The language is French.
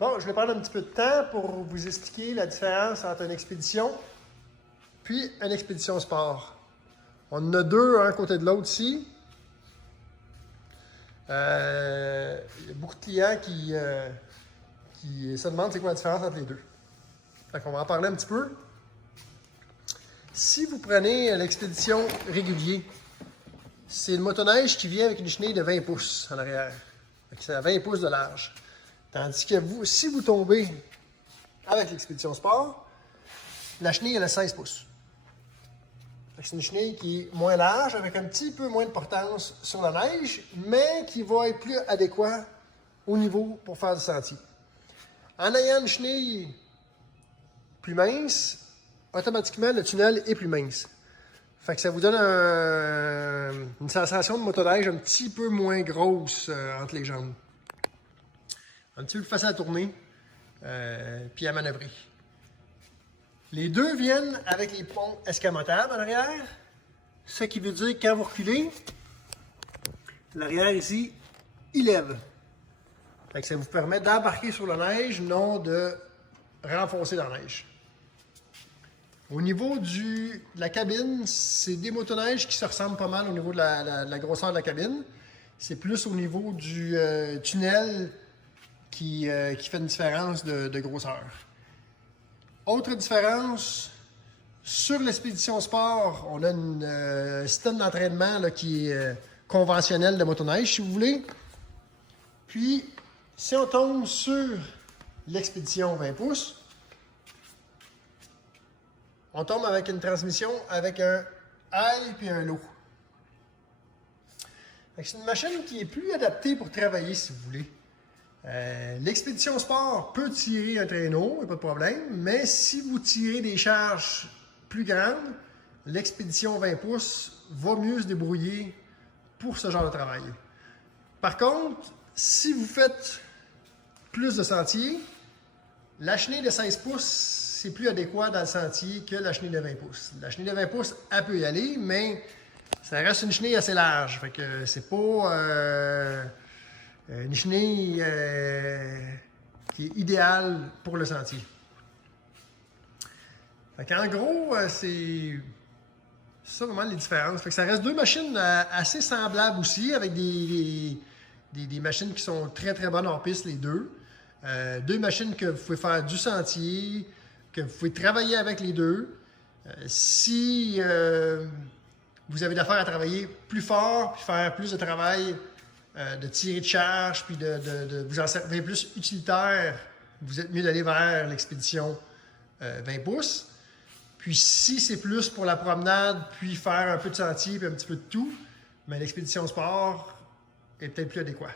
Bon, je vais prendre un petit peu de temps pour vous expliquer la différence entre une expédition puis une expédition sport. On en a deux, un à côté de l'autre ici. Il y a beaucoup de clients qui se demandent c'est quoi la différence entre les deux. Fait qu'on va en parler un petit peu. Si vous prenez l'expédition régulier, c'est le motoneige qui vient avec une chenille de 20 pouces en arrière. C'est à 20 pouces de large. Tandis que si vous tombez avec l'expédition sport, la chenille elle a 16 pouces. C'est une chenille qui est moins large, avec un petit peu moins de portance sur la neige, mais qui va être plus adéquat au niveau pour faire du sentier. En ayant une chenille plus mince, automatiquement le tunnel est plus mince. Fait que ça vous donne une sensation de motoneige un petit peu moins grosse entre les jambes. Un petit peu plus facile à tourner, puis à manœuvrer. Les deux viennent avec les ponts escamotables en arrière, ce qui veut dire que quand vous reculez, l'arrière ici, il lève. Fait que ça vous permet d'embarquer sur la neige, non de renfoncer dans la neige. Au niveau de la cabine, c'est des motoneiges qui se ressemblent pas mal au niveau de la grosseur de la cabine. C'est plus au niveau du tunnel qui fait une différence de grosseur. Autre différence, sur l'expédition sport, on a un système d'entraînement là, qui est conventionnel de motoneige, si vous voulez. Puis, si on tombe sur l'expédition 20 pouces, on tombe avec une transmission avec un high et un low. C'est une machine qui est plus adaptée pour travailler, si vous voulez. L'expédition sport peut tirer un traîneau, il n'y a pas de problème, mais si vous tirez des charges plus grandes, l'expédition 20 pouces va mieux se débrouiller pour ce genre de travail. Par contre, si vous faites plus de sentiers, la chenille de 16 pouces, c'est plus adéquat dans le sentier que la chenille de 20 pouces. La chenille de 20 pouces, elle peut y aller, mais ça reste une chenille assez large. Fait que c'est pas une chenille qui est idéale pour le sentier. Fait qu'en gros, c'est ça vraiment les différences. Fait que ça reste deux machines assez semblables aussi, avec des machines qui sont très très bonnes hors piste, les deux. Deux machines que vous pouvez faire du sentier, que vous pouvez travailler avec les deux. Si vous avez d'affaires à travailler plus fort, puis faire plus de travail de tirer de charge, puis de vous en servir plus utilitaire, vous êtes mieux d'aller vers l'expédition 20 pouces. Puis si c'est plus pour la promenade, puis faire un peu de sentier, puis un petit peu de tout, mais l'expédition sport est peut-être plus adéquat.